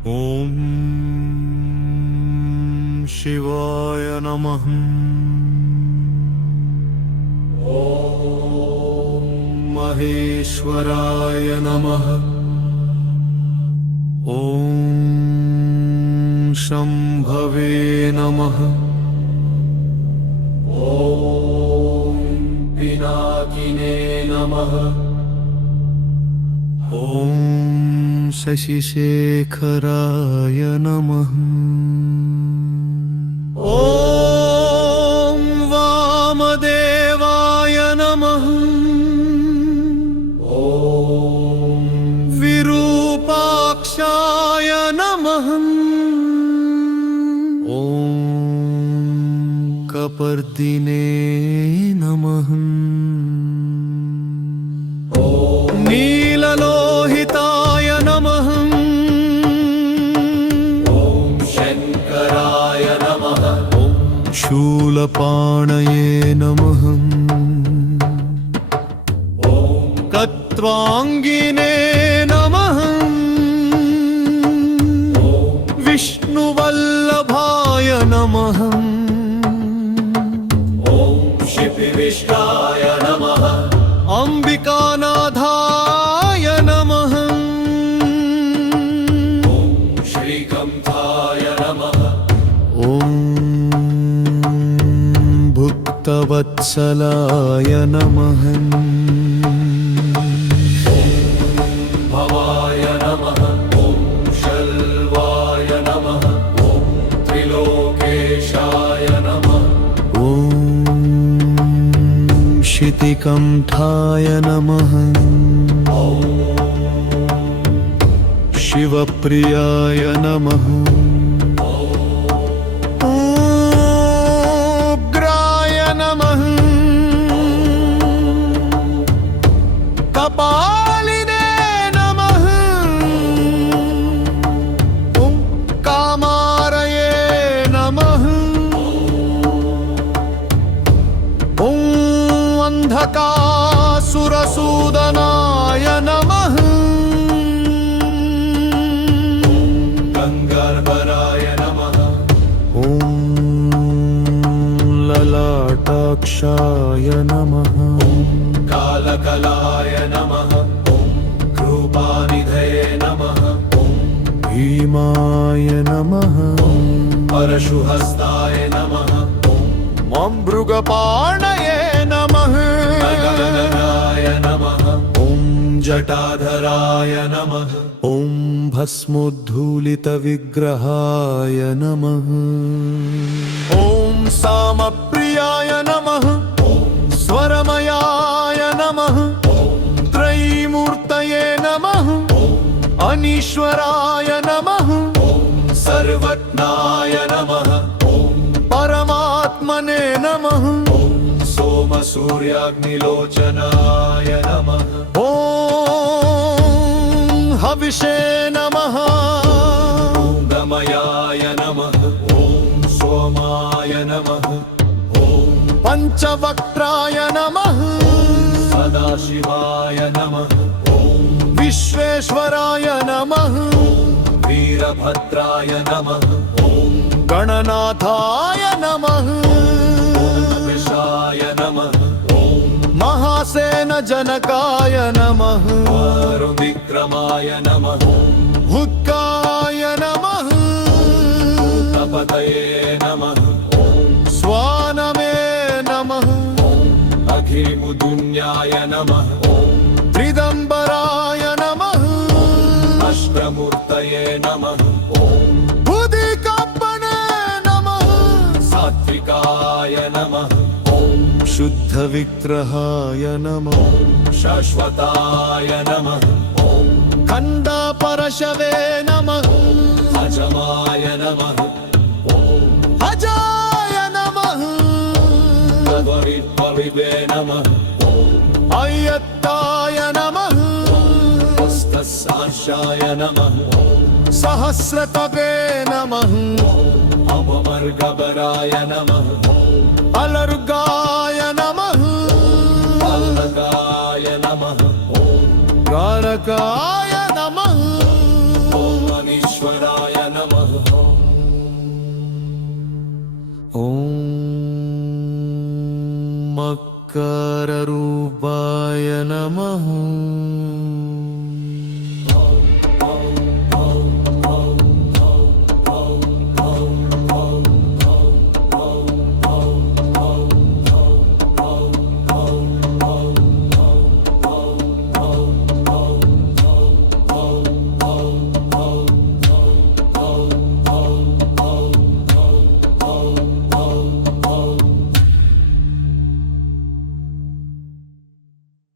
ॐ शिवाय नमः। ॐ महेश्वराय नमः। ॐ शम्भवे नमः। ॐ पिनाकिने नमः। ॐ शशिशेखराय नमः। ॐ वामदेवाय नमः। ॐ विरूपाक्षाय नमः। ॐ कपर्दिने नमः। ॐ नीललोहिताय नमः। ॐ शङ्कराय नमः। ॐ शूलपाणये नमः। ॐ कत्वाङ्गिने नमः। ॐ विष्णुवल्लभाय नमः। ॐ शिपिविष्टाय नमः। अम्बिकानाथाय नमः। ॐ श्रीकंठाय नमः। ॐ भुक्तवत्सलाय नमः। ॐ भवाय नमः। ॐ शल्वाय नमः। ॐ त्रिलोकेशाय नमः। ॐ शितिकंठाय नमः। ॐ शिवप्रियाय नमः। उग्राय नमः। कपालिने नमः। ॐ कामारये नमः। ॐ अंधकासुरसूदनाय नमः। गंगार्भराय नमः। ॐ ललाटाक्षाय नमः। ॐ कालकलाय नमः। ॐ कृपानिधये नमः। ॐ भीमाय नमः। ॐ परशुहस्ताय नमः। ॐ ममृगपाणये नमः। गगननाय नमः। ॐ जटाधराय नमः। ॐ भस्मोद्धूलितविग्रहाय नमः। ॐ सामप्रियाय नमः। ॐ स्वरमयाय नमः। ॐ त्रयीमूर्तये नमः। ॐ अनीश्वराय नमः। ॐ सर्वज्ञाय नमः। ॐ परमात्मने नमः। ॐ सोमसूर्याग्निलोचनाय नमः। ॐ हविषे नमः। गमयाय नमः। ॐ सोमाय नमः। ॐ पंचवक्त्राय नमः। सदाशिवाय नमः। ॐ विश्वेश्वराय नमः। ॐ वीरभद्राय नमः। ॐ गणनाथाय नमः। ॐ विशाय नमः। ॐ महासेनजनकाय नमः। विक्रमाय नमः। हुक्काय नमः। तपतये नमः। ॐ स्वानमे नमः। ॐ अघिमुदुन्याय नमः। ॐ त्रिदम्बराय नमः। अष्टमूर्तये नमः। ॐ बुधिकप्पणे नमः। सात्विकाय नमः। ॐ शुद्धविग्रहाय नमः। ॐ शाश्वताय नमः। ॐ खण्डपरशवे नमः। अजमाय नमः। ॐ अजाय नमः। परिवे नमः। ॐ अयत्ताय नमः। हस्तसांशाय नमः। ॐ सहस्रतपे नमः। अमर्गबराय नमः। अलर्गाय नमः। अलगाय नमः। कारकाय नमः। ॐ विघ्नेश्वराय नमः ॐ मकररूपाय नमः